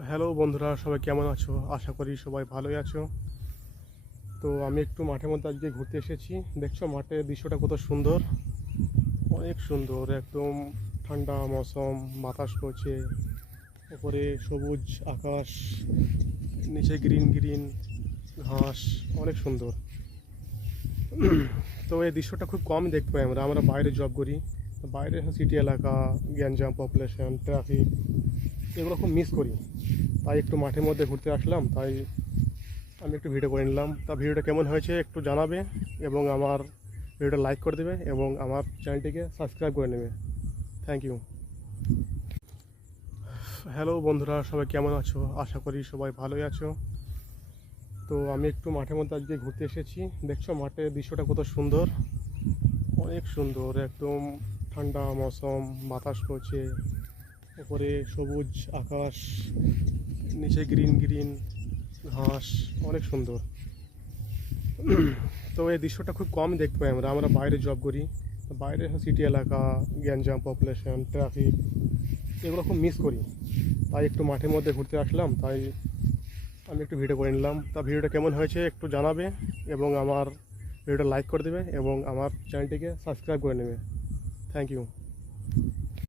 Hello বন্ধুরা, সবাই কেমন আছো? আশা করি সবাই ভালোই আছো। তো আমি একটু মাঠের মধ্যে আজকে ঘুরতে এসেছি। দেখছো মাঠের দৃশ্যটা কত সুন্দর, অনেক সুন্দর, একদম ঠান্ডা মৌসুম, বাতাস করছে, উপরে সবুজ আকাশ, নিচে গ্রিন গ্রিন ঘাস, অনেক সুন্দর। তো এই দৃশ্যটা খুব কম দেখতে পাই আমরা আমরা বাইরে জব করি। বাইরে সিটি এলাকা, গ্যাঞ্জাম, পপুলেশন, ট্রাফিক, এগুলো খুব মিস করি। তাই একটু মাঠের মধ্যে ঘুরতে আসলাম, তাই আমি একটু ভিডিও করে নিলাম। তা ভিডিওটা কেমন হয়েছে একটু জানাবে, এবং আমার ভিডিওটা লাইক করে দেবে, এবং আমার চ্যানেলটিকে সাবস্ক্রাইব করে নেবে। Thank you. হ্যালো বন্ধুরা, সবাই কেমন আছো? আশা করি সবাই ভালোই আছো। তো আমি একটু মাঠের মধ্যে আজকে ঘুরতে এসেছি। দেখছো মাঠের দৃশ্যটা কত সুন্দর, অনেক সুন্দর, একদম ঠান্ডা মৌসুম, বাতাস করছে, উপরে সবুজ আকাশ, নিচে গ্রিন গ্রিন ঘাস, অনেক সুন্দর। তো এই দৃশ্যটা খুব কম দেখতে পাই আমরা আমরা বাইরে জব করি। বাইরে সিটি এলাকা, গ্যাঞ্জাম, পপুলেশন, ট্রাফিক, এগুলো খুব মিস করি। তাই একটু মাঠের মধ্যে ঘুরতে আসলাম, তাই আমি একটু ভিডিও করে নিলাম। তা ভিডিওটা কেমন হয়েছে একটু জানাবে, এবং আমার ভিডিওটা লাইক করে দেবে, এবং আমার চ্যানেলটিকে সাবস্ক্রাইব করে নেবে। Thank you.